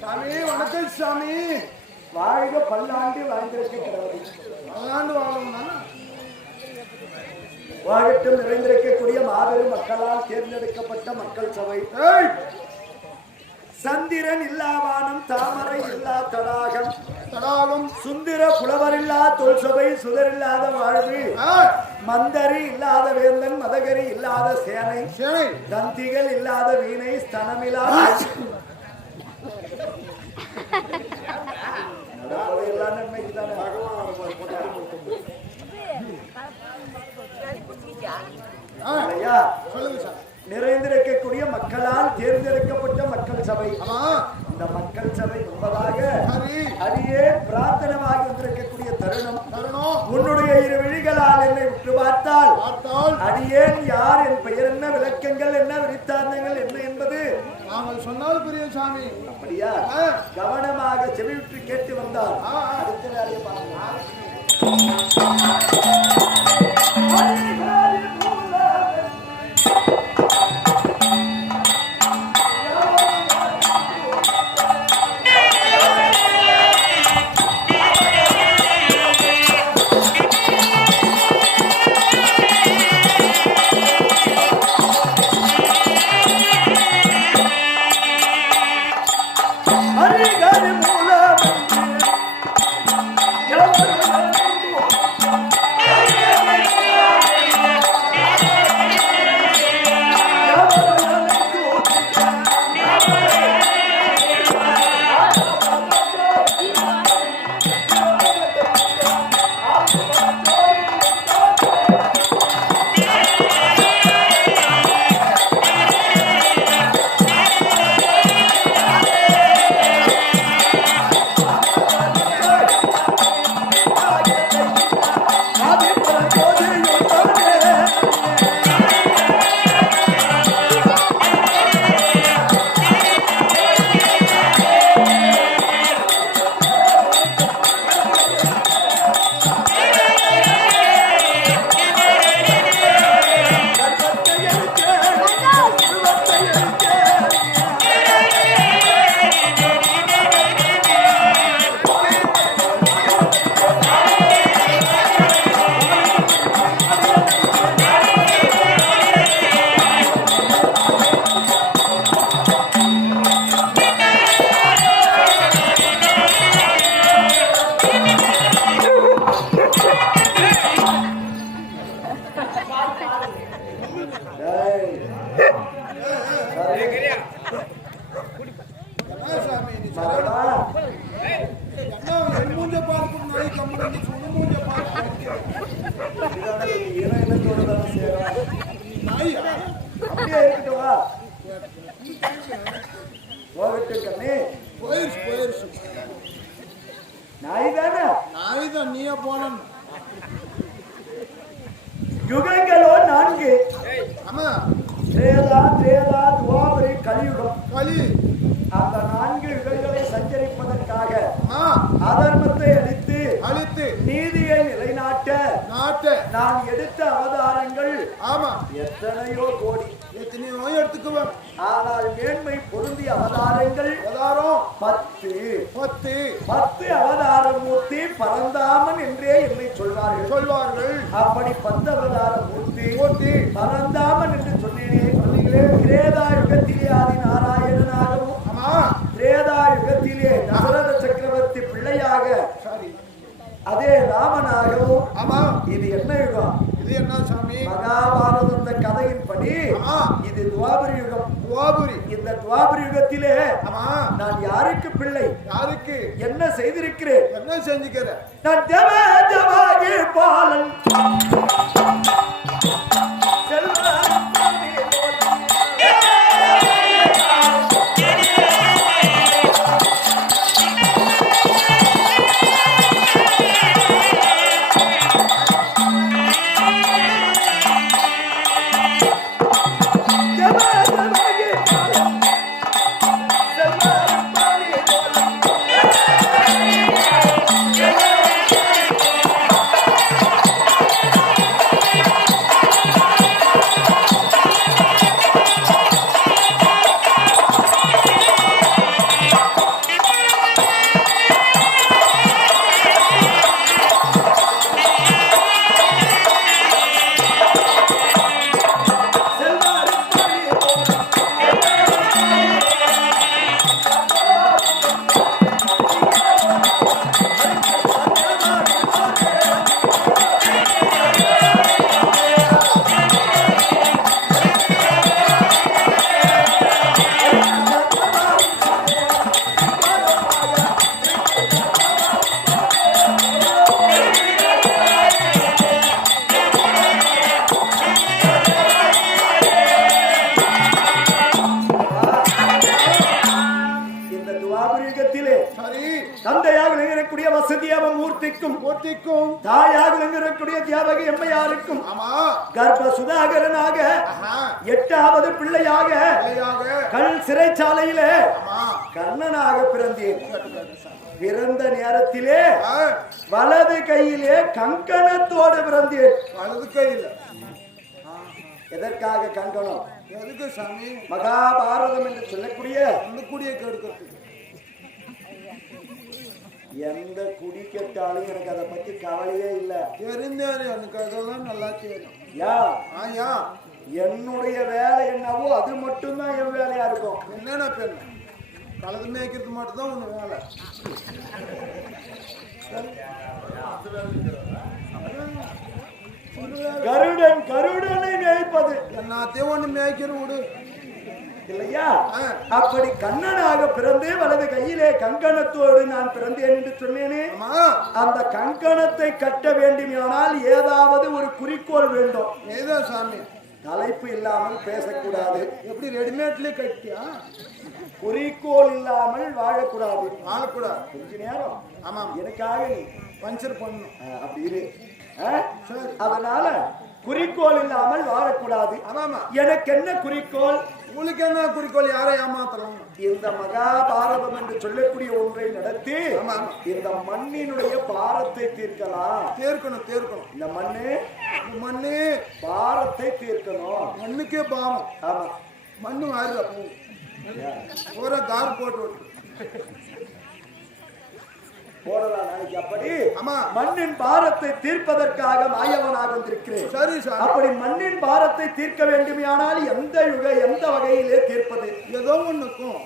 சாமி வணக்கம் சாமி. வாழ்க பல்லாண்டு வாழ்ந்திருக்க கிடையாது. பல்லாண்டு வாழணும்னா வாழட்டும் நிறைந்திருக்கக்கூடிய மாபெரும் மக்களால் தேர்ந்தெடுக்கப்பட்ட மக்கள் சபை. சந்திரன் இல்லா வானம், தாமரை இல்லா தடாகம், சுந்தர புலவர் இல்லா தொல் சபை, சுதரில்லாத வாழ்வு, மந்தரி இல்லாத வேந்தன், மதகரி இல்லாத சேனை, தந்திகள் இல்லாத வீணை, ஸ்தனமில்லா எல்லாம் நன்மைக்கு தானே நிறைந்திருக்கக்கூடிய மக்களால் தேர்ந்தெடுக்கப்பட்ட மக்கள் சபை. இந்த மக்கள் சபை என்பதாக அடியே பிரார்த்தனமாக வந்திருக்கக்கூடிய தருணம். உன்னுடைய இரு விழிகளால் என்னை உற்று பார்த்தால் அடியேன் யார், என் பெயர் என்ன, விளக்கங்கள் என்ன, விரித்தாந்தங்கள் என்ன என்பது நாங்கள் சொன்னால் பெரிய சாமி. அப்படியா? கவனமாக செவியுற்று கேட்டு வந்தால் அடுத்த வேலையை பார்க்கலாம். யுகங்களோ 4. அந்த 4 யுகங்களை சஞ்சரிப்பதற்காக அதர்மத்தை அழித்து நீதியை நிலைநாட்ட நான் எடுத்த அவதாரங்கள் எத்தனையோ கோடி, எத்தனையோ எடுத்துக்குவேன். ஆனால் மேன்மை பொருந்திய அவதாரங்கள் 10 அவதார மூர்த்தி பரந்தாமன் என்றே என்னை சொல்வார்கள். அப்படி 10 அவதார மூர்த்தி பரந்தாமன் என்று சொன்னேனே. திரேதா யுகத்திலே ஆதி நாராயணனாகவும், திரேதா யுகத்திலே தசரத சக்கரவர்த்தி பிள்ளையாக, அதே ராமனாகவும். இது என்ன யுகம்? இது என்ன சாமி? மகாபாரத கதையின்படி இது துவாபர யுகம் துவாபுரி. இந்த துவாபுரி யுகத்திலே ஆமா நான் யாருக்கு பிள்ளை? யாருக்கு என்ன செய்திருக்கிறேன்? என்ன செஞ்சுக்கிற? நான் தேவதேவாகி பாலன் தந்தையாக விளங்கக்கூடிய வசதியாவ மூர்த்திக்கும் தாயாக விளங்கக்கூடிய தியாவகி எம்மையாருக்கும் கர்ப்ப சுதாகரனாக 8வது பிள்ளையாக கல் சிறைச்சாலையிலே கண்ணனாக பிறந்தேன். பிறந்த நேரத்திலே வலது கையிலே கங்கணத்தோடு பிறந்தேன். வலது கையில எதற்காக கங்கணம்? எதுக்கு சாமி? மகாபாரதம் என்று சொல்லக்கூடிய கெடுக்கிறது. எந்த குடி கெட்டாலும் எனக்கு அதை பத்தி கவலையே இல்லை. தெரிந்தாரு எனக்கு அதெல்லாம் நல்லா தெரியும். என்னுடைய வேலை என்னவோ அது மட்டும்தான் என் வேலையா இருக்கும். என்னென்ன பெண் கலந்து மேய்க்கிறது மட்டும்தான் உன் வேலை. கருடனை மேய்ப்பது என்னத்தையும் ஒண்ணு மேய்க்கிற விடு இல்லையா? அப்படி கண்ணனாக பிறந்து வலது கையிலே கங்கணத்தோடு நான் பிறந்தேன் என்று சொன்னேனே. அந்த கங்கணத்தை கட்ட வேண்டுமானால் ஏதாவது ஒரு குறிக்கோள் வேண்டும். ஏதோ சாமி தலைப்பு இல்லாமல் பேசக்கூடாது. எப்படி ரெடிமேட்லயே கட்டியா? குறிக்கோள் இல்லாமல் வாழக்கூடாது. கொஞ்ச நேரம் ஆமா எனக்காக நீ பஞ்சர் பண்ணணும் அப்படி இரு. அதனால குறிக்கோள் இல்லாமல் வாழக்கூடாது. எனக்கு என்ன குறிக்கோள்? உங்களுக்கு என்ன குறிக்கோள்? யாரை ஏமாத்தலாம்? இந்த மகாபாரதம் என்று சொல்லக்கூடிய ஒன்றை நடத்தி இந்த மண்ணினுடைய பாரத்தை தீர்க்கலாம். தீர்க்கணும். இந்த மண்ணு பாரத்தை தீர்க்கணும். மண்ணுக்கே பாரம். ஆமா மண்ணு மாறுதா போற தார் போட்டு போடலாம் நாளைக்கு. அப்படி மண்ணின் பாரத்தை தீர்ப்பதற்காக மாயவனாக வந்திருக்கிறேன். சரி சார். அப்படி மண்ணின் பாரத்தை தீர்க்க வேண்டுமானால் எந்த வகையிலே தீர்ப்பது? ஏதோ ஒண்ணுக்கும்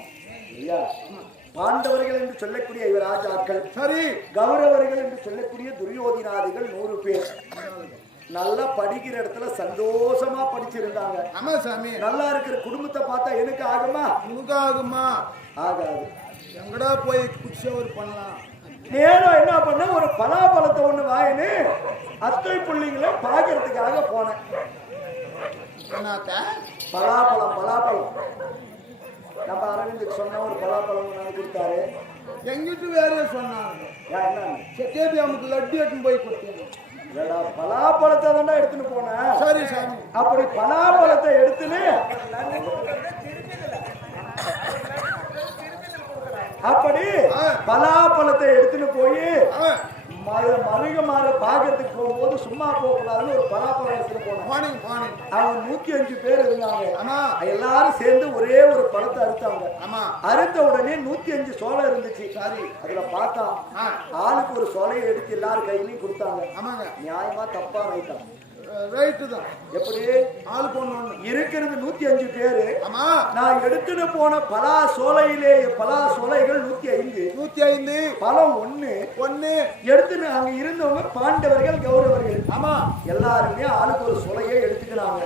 பாண்டவர்கள் என்று சொல்லக்கூடிய இவர் ராஜாக்கள், சரி கௌரவர்கள் என்று சொல்லக்கூடிய துரியோதினாதிகள் 100 பேர் நல்லா படிக்கிற இடத்துல சந்தோஷமா படிச்சிருந்தாங்க. ஆமா சாமி. நல்லா இருக்கிற குடும்பத்தை பார்த்தா எனக்கு ஆகுமா? உனக்கு ஆகுமா? ஆகாது. எங்கடா போய் குச்சவர் பண்ணலாம். நேரம் என்ன பண்ண, ஒரு பலாப்பழத்தை ஒண்ணு வாயின்னு அத்தை பிள்ளைங்களை பாக்கிறதுக்காக போனேன். பலாப்பழம் நம்ம அரவிந்துக்கு சொன்ன ஒரு பலாப்பழம் நான் கொடுத்தாரு. எங்கிட்டு வேற சொன்னாங்க. என்ன நமக்கு லட்டு எடுத்துன்னு போய் கொடுத்தேன். பலாப்பழத்தை தான் எடுத்துன்னு போனேன். சரி சாமி. அப்படி பலாப்பழத்தை எடுத்துன்னு அப்படி பலாப்பழத்தை எடுத்துன்னு போய் மருகமாற பாக்கிறதுக்கு போகும்போது சும்மா போகக்கூடாதுன்னு ஒரு பலாப்பழம் எடுத்துட்டு போனோம். அவங்க 105 பேர் இருந்தாங்க. ஆனா எல்லாரும் சேர்ந்து ஒரே ஒரு பழத்தை அறுத்தாங்க. அறுத்த உடனே 105 சோளை இருந்துச்சு. சரி, அதுல பார்த்தா ஆளுக்கு ஒரு சோலையை எடுத்து எல்லாரும் கையிலையும் கொடுத்தாங்க. நியாயமா தப்பா ரைட்டா? ரைட்டு தான். எப்படி ஆளுக்கு ஒண்ணு இருக்கிறது 105 பேரு. ஆமா, நான் எடுத்துட்டு போன பலா சோலைகள் 105. 105 பழம் ஒண்ணு எடுத்துன்னு அங்க இருந்தவங்க பாண்டவர்கள் கௌரவர்கள். ஆமா, எல்லாருமே ஆளுக்கு ஒரு சோலையை எடுத்துக்கிறாங்க.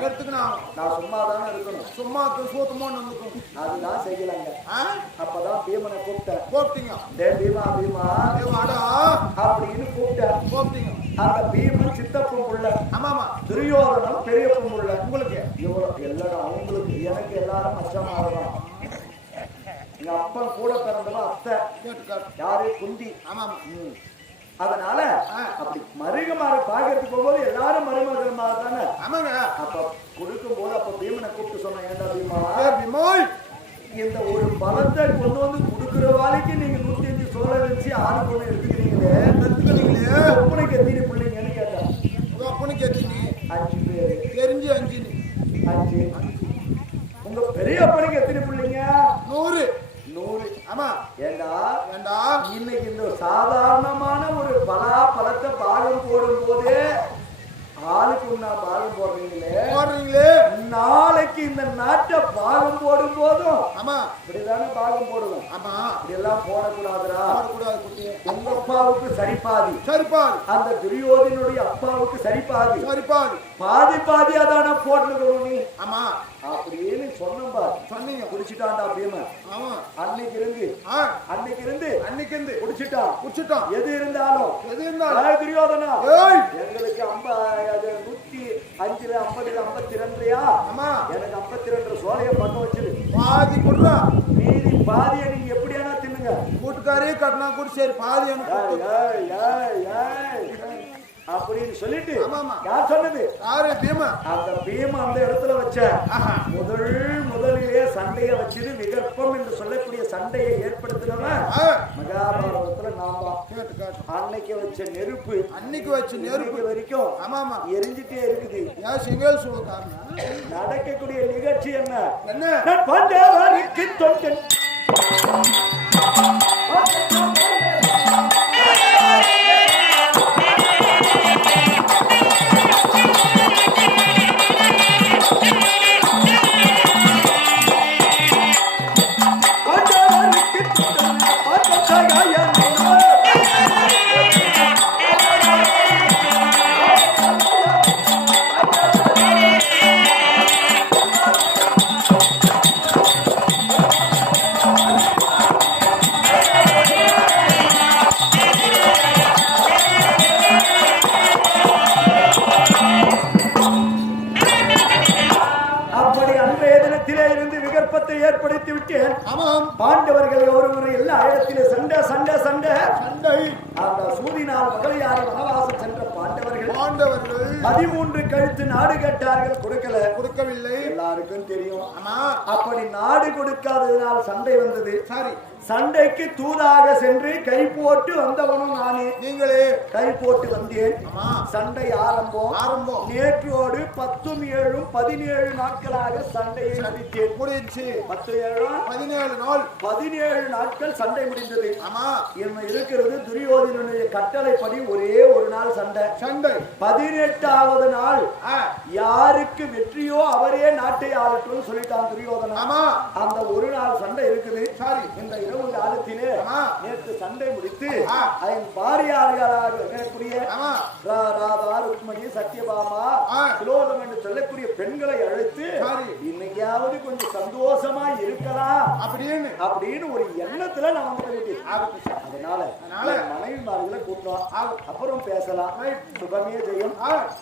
நான் சும்மா தானே இருக்கணும். சும்மா சோத்துமோன்னு வந்துக்கும். அதுதான் செய்யலாங்க. அப்பதான் பீமனை கூப்பிட்டீங்க. பீமா வாடா அப்படின்னு கூப்பிட்டீங்க. அந்த பீமன் சித்தப்பம் உள்ள. ஆமாமா, துரியோதனம் பெரியப்பம் உள்ள. உங்களுக்கு இவ்வளவு எல்லாரும் அவங்களுக்கு எனக்கு எல்லாரும் மச்சமாகலாம். எங்க அப்பா கூட பிறந்தவன் அத்தை. யாரு? குந்தி. ஆமாமா. அதனால அப்படி மருகமாறு பாக்கிறதுக்கு போகும்போது எல்லாரும் மருமகள் மாதிரி தானே. ஆமாங்க. அப்ப கொடுக்கும் போது அப்ப பீமனை கூப்பிட்டு சொன்ன, ஏண்டா பீமா, இந்த ஒரு பலத்தை கொண்டு வந்து கொடுக்குற வாழைக்கு நீங்க 105 சோலை வச்சு ஆளுக்கு ஒண்ணு எடுத்துக்கிறீங்களே. ஒப்பனைக்கு எத்தனை பிள்ளைங்கன்னு கேட்டேன். ஒப்பனைக்கு எத்தனை? 5 பேரு. தெரிஞ்சு 5. உங்க பெரிய அப்பனுக்கு எத்தனை பிள்ளைங்க? 100. ஆமா. ஏண்டா இன்னைக்கு இந்த சாதாரணமான ஒரு பழத்தை பாகம் போடும் போது ஆளுக்கு பாகம் போடுறீங்களே, நாளைக்கு இந்த நாட்டை பாகம் போடும் போதும் இப்படிதானே பாகம் போடுவோம். இப்படி எல்லாம் போடக்கூடாதுரா. உங்க அப்பாவுக்கு சரிபாதி, அந்த துரியோதனுடைய அப்பாவுக்கு சரிபாதி, பாதி அதான போட்டுக்கணும் நீ. ஆமா அப்படின்னு சொன்னீங்க. குடிச்சிட்டான்டா பீமன். அன்னைக்கு இருந்து குடிச்சிட்டான். எது இருந்தாலும் துரியோதனா எங்களுக்கு 105 52 எனக்கு 52 சோலைய பக்கம் வச்சிரு. பாதி குடுறா, மீதி பாதியை நீங்க எப்படியானா தின்னுங்க. கூட்டுக்காரே கட்டினா கூட சரி, பாதி அப்படின்னு சொல்லிட்டு யார் சொன்னது? அந்த பீமன் அந்த இடத்துல வச்ச முதலிலே சண்டையை வச்சது விகற்பம் என்று சொல்லக்கூடிய சண்டையை ஏற்படுத்தினவன் மகாபாரதத்துல நாம் தான். அன்னைக்கு வச்ச நெருப்பு வரைக்கும் எரிஞ்சிட்டே இருக்குது. நடக்கக்கூடிய நிகழ்ச்சி என்ன? பண்டவருக்கு தொண்டன் ஏற்படுத்தி விட்டேன். பாண்டவர்கள் ஒருவர் எல்லா இடத்திலே சண்டை. அந்த சூதினால் மகளையாறு வனவாசம் சென்ற பாண்டவர்கள் 13 கழுத்து நாடு கேட்டார்கள், கொடுக்கவில்லை. எல்லாருக்கும் தெரியும். அப்படி நாடு கொடுக்காததினால் சண்டை வந்தது. சண்டைக்கு தூதாக சென்று கை போட்டு வந்தவனும் நானே. நீங்களே கை போட்டு வந்தேன். சண்டை ஆரம்பம். நேற்றோடு 10 7 17 நாட்களாக சண்டையை முடித்தேன். முடிஞ்சு 10 7 17 நாட்கள் சண்டை முடிந்தது. என்ன இருக்கிறது? துரியோதனுடைய கட்டளைப்படி ஒரே ஒரு நாள் சண்டை. 18வது நாள் யாருக்கு வெற்றியோ அவரே நாட்டை ஆளட்டும் சொல்லிட்டான் துரியோதனன். அந்த ஒரு நாள் சண்டை இருக்குது. இந்த இரவு காலத்திலே நேற்று சண்டை முடித்து பாரியார்களாக இருக்கக்கூடிய ராதா, ருக்மணி, சத்யபாமா, சுலோகம் என்று சொல்லக்கூடிய பெண்களை அழைத்து இன்னைக்காவது கொஞ்சம் சந்தோஷமா இருக்கலாம் அப்படின்னு ஒரு எண்ணத்துல நான் வந்து அதனால மனைவிமார்களை கூட்டோம். அப்புறம் பேசலாம். சுகமே ஜெயம்.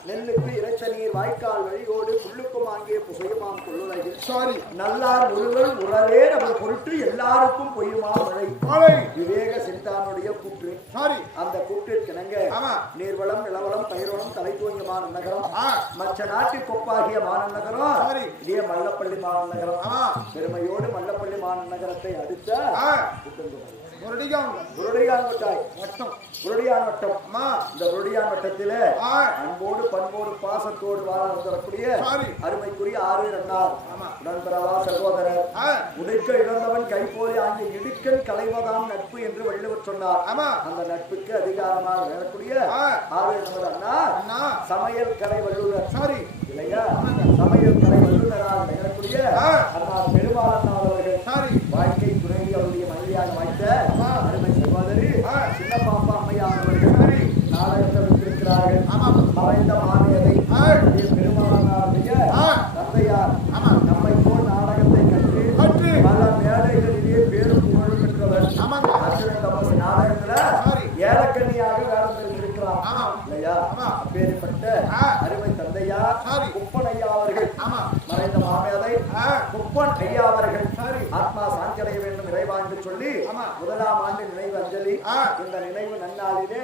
நெல்லுக்கு இறைச்ச நீர் வாய்க்கால் வழியோடு புல்லுக்கும் ஆகிய புசையுமாம் கொள்ளுலகில் நல்லார் ஒருவர் உறவே அவர் பொருட்டு எல்லாருக்கும் பொய்யுமா மழை. விவேக சிந்தானுடைய கூற்று. அந்த கூற்றிற்கிணங்க நீர்வளம், நிலவளம், பயிரோளம், தலை தூங்கிய மாநகரம், மற்ற நாட்டில் கொப்பாகிய மாநகரம், இதே மல்லப்பள்ளி மாநகரம். பெருமையோடு மல்லப்பள்ளி மாநகரத்தை அடுத்த அன்போடு பண்போடு பாசத்தோடு வரக்கூடிய அருமைக்குரிய 6 2 உடன்பரவா சகோதரர் உடைக்க இழந்தவன் கைப்போலே ஆகிய இடுக்கன் களைவதாம் நட்பு என்று வள்ளுவர் சொன்னார். அந்த நட்புக்கு அதிகாரமாக வரக்கூடிய ஆறு நமது அண்ணா சமையல் கலை வல்லுநர். சாரி இல்லையா? சமையல் கலை வல்லுநராக நிகழக்கூடிய அண்ணா பெருமாள் அவர்கள் வாழ்க்கை துணை அவருடைய மனைவியாக வாய்த்த அருமை சகோதரி சின்ன பாப்பா அம்மையார் அவர்கள் நாடகத்தை வைத்திருக்கிறார்கள். மறைந்த மாநிலை பெருமாளுடைய தந்தையார் நம்மை போல் நாடகத்தை கற்று பல மேடைகளிலேயே பேரும் புகழும் பெற்றவர். நாடகத்துல ஏலக்கண்ணியாக வேடம் தெரிந்திருக்கிறார் இல்லையா? அப்பேற்பட்ட அருமை தந்தையார் குப்பன் ஐயா அவர்கள் மறைந்த மாமேதை குப்பன் ஐயா அவர்கள் ஆத்மா சாந்தி அடைய வேண்டும் இறைவா என்று சொல்லி முதலாம் ஆண்டு நினைவு அஞ்சலி. இந்த நினைவு நன்னாளிலே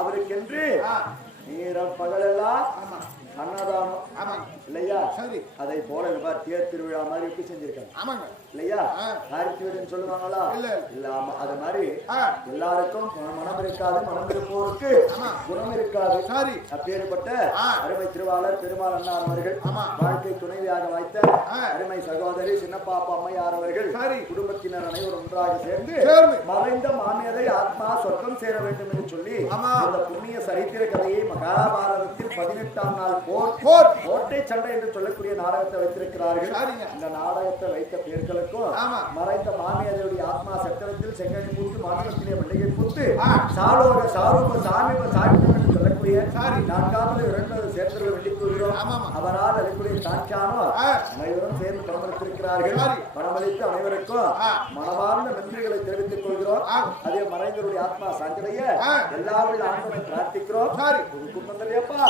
அவருக்கென்று நீரம் பகலெல்லாம் அன்னதானம் இல்லையா? அதை போல தேர் திருவிழா மாதிரி எப்படி செஞ்சிருக்காங்க இல்லையா? காரித்துவன் சொல்லுவாங்களா? இல்ல அது மாதிரி எல்லாருக்கும் மனம் இருக்காது, மனம் இருப்போருக்கு குணம் இருக்காது. அப்பேற்பட்ட அருமை திருவாளர் பெருமாள் அண்ணார் அவர்கள் வாழ்க்கை துணைவியாக வைத்த அருமை சகோதரி சின்னப்பாப்பா அம்மையார் அவர்கள் குடும்பத்தினர் அனைவரும் ஒன்றாக சேர்ந்து மறைந்த மாமியதை ஆத்மா சொர்க்கம் சேர வேண்டும் என்று சொல்லி அந்த புண்ணிய சரித்திர கதையை மகாபாரதத்தில் 18ஆம் நாள் கோட்டை சண்டை என்று சொல்லக்கூடிய நாடகத்தை வைத்திருக்கிறார்கள். இந்த நாடகத்தை வைத்த பேர்களுக்கும் மறைந்த மாமியாருடைய ஆத்மா சக்கரத்தில் செங்கனி பூத்து மாநிலத்திலே பண்டிகை பூத்து சாலோக சாரூப சாமிப சாமிபம் என்று சொல்லக்கூடிய 4வது 2வது சேர்ந்து வெள்ளிக் கூறுகிறோம். அவரால் அளிக்கூடிய சாட்சியானோ அனைவரும் சேர்ந்து பணமளித்திருக்கிறார்கள். பணமளித்து அனைவருக்கும் மனமார்ந்த நன்றிகளை தெரிவித்துக் கொள்கிறோம். அதே மறைந்தவருடைய ஆத்மா சாந்திடைய எல்லா உள்ள ஆண்டவனை பிரார்த்திக்கிறோம். ஒரு குடும்பத்திலேப்பா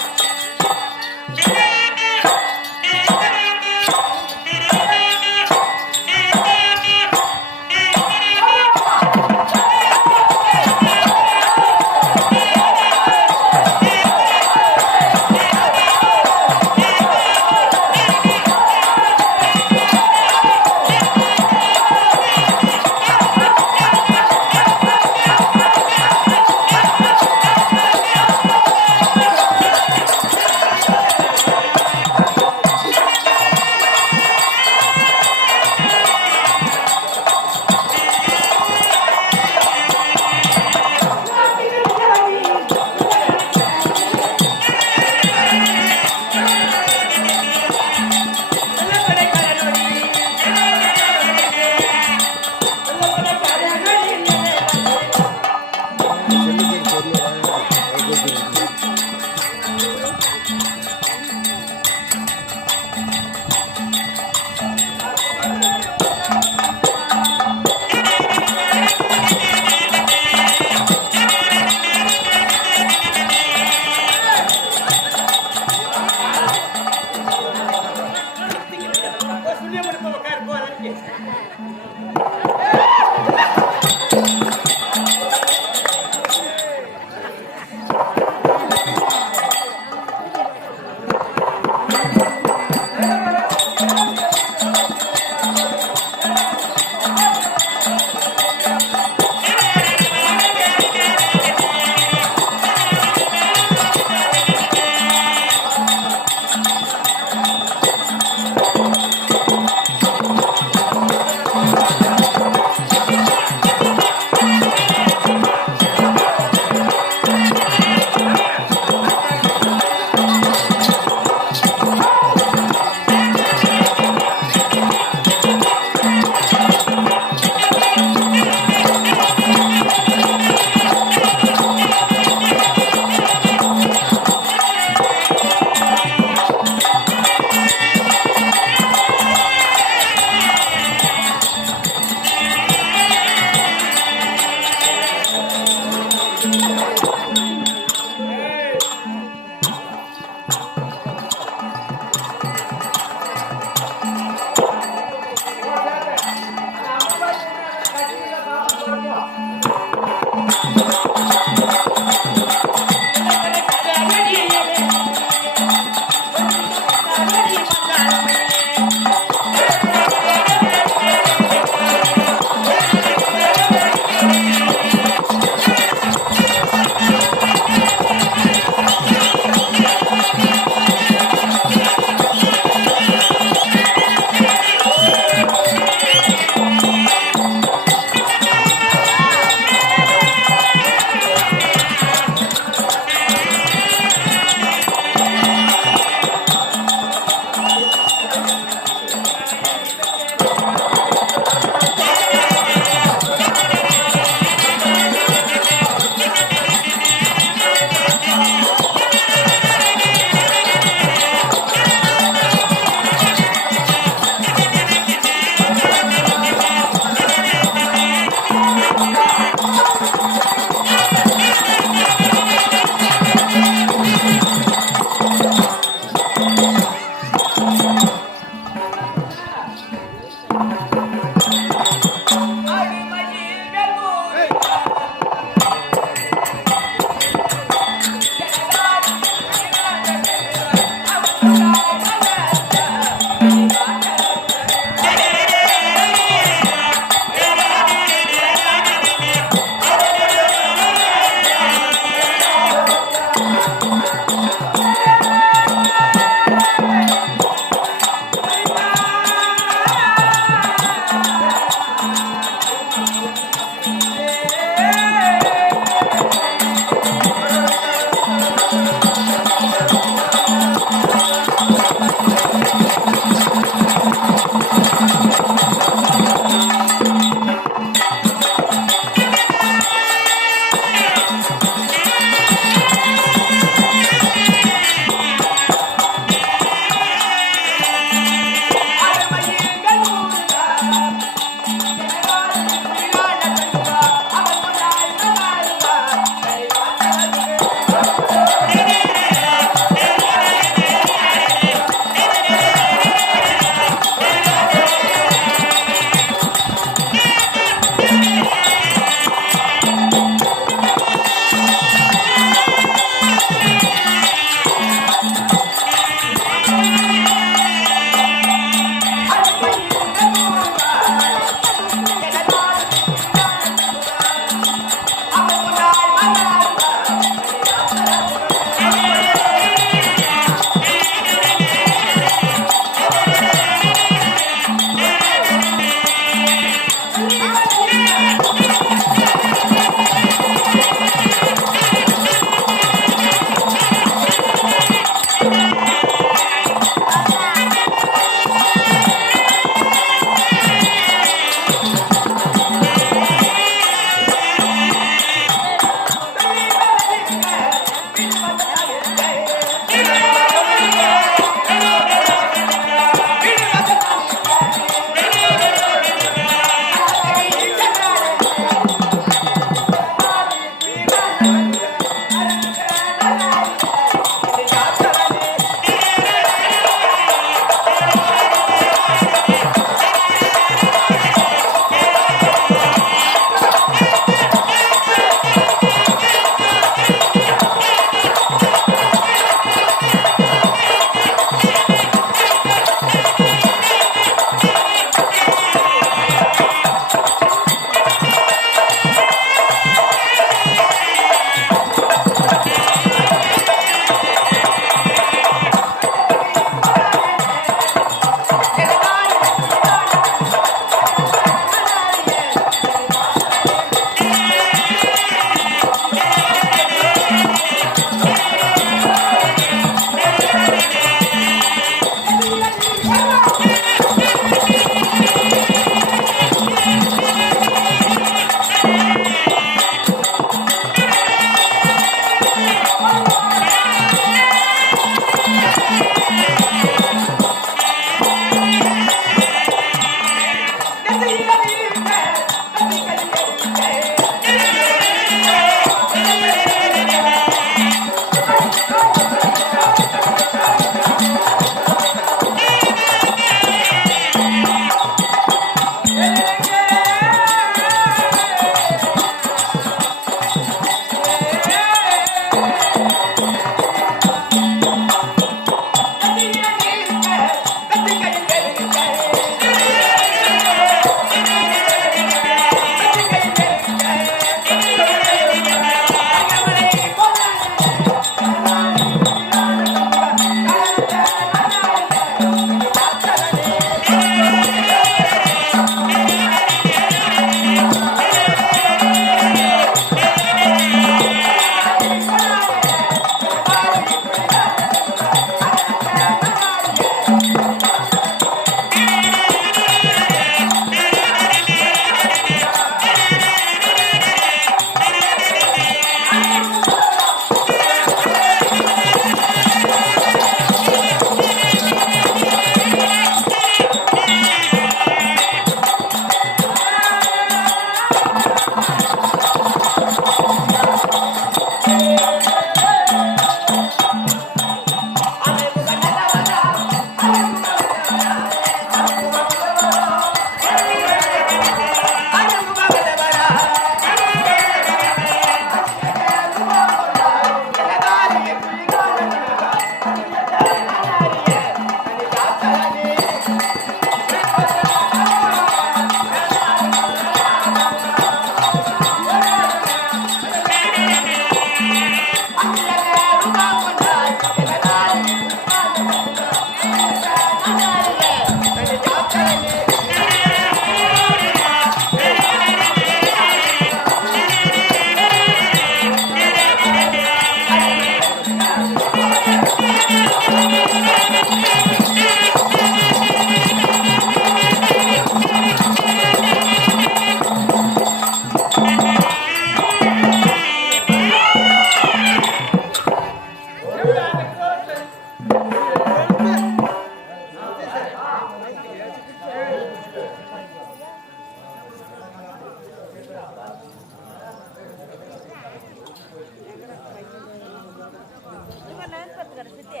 Ini mana? Pas gara situ.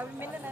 Awi minna na.